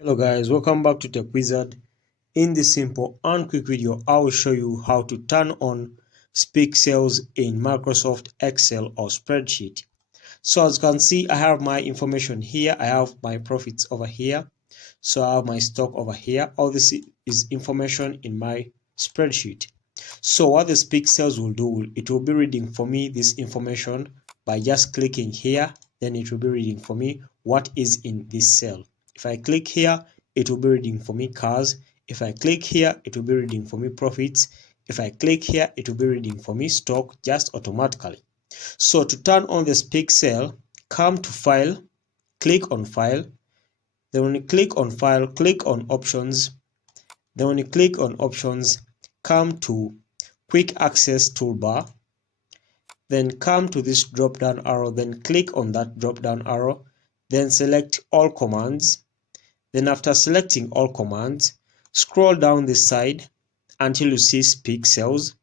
Hello guys, welcome back to Tech Wizard. In this simple and quick video, I will show you how to turn on speak cells in Microsoft Excel or spreadsheet. So as you can see, I have my information here. I have my profits over here. So I have my stock over here. All this is information in my spreadsheet. So what the speak cells will do, it will be reading for me this information by just clicking here. Then it will be reading for me what is in this cell. If I click here, it will be reading for me cars. If I click here, it will be reading for me profits. If I click here, it will be reading for me stock just automatically. So to turn on the speak cell, come to File, click on File. Then when you click on File, click on Options. Then when you click on Options, come to Quick Access Toolbar. Then come to this drop down arrow, then click on that drop down arrow. Then select All Commands. Then after selecting all commands, scroll down this side until you see speak cells.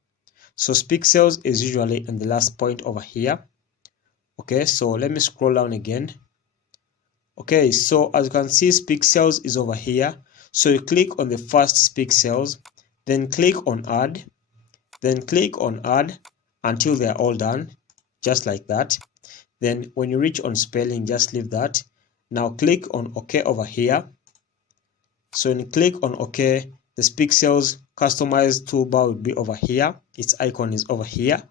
So speak cells is usually in the last point over here. Okay, so let me scroll down again. Okay, so as you can see, speak cells is over here. So you click on the first speak cells, then click on add, then click on add until they are all done, just like that. Then when you reach on spelling, just leave that. Now click on OK over here. So when you click on OK, the speak cells customized toolbar will be over here. Its icon is over here.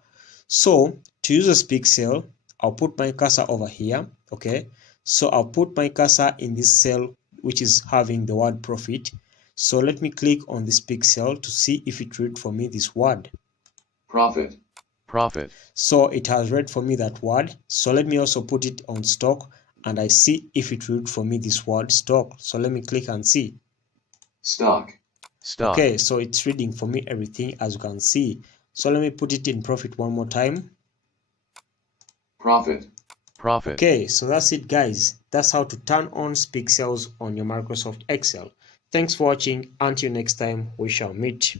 So to use a speak cell, I'll put my cursor over here. Okay, so I'll put my cursor in this cell which is having the word profit. So let me click on this speak cell to see if it read for me this word profit. So it has read for me that word. So let me also put it on stock and I see if it read for me this word stock. So let me click and see. Stock. Okay, so it's reading for me everything as you can see. So let me put it in profit one more time. Profit. Okay, so that's it guys. That's how to turn on speak cells on your Microsoft Excel. Thanks for watching. Until next time, we shall meet.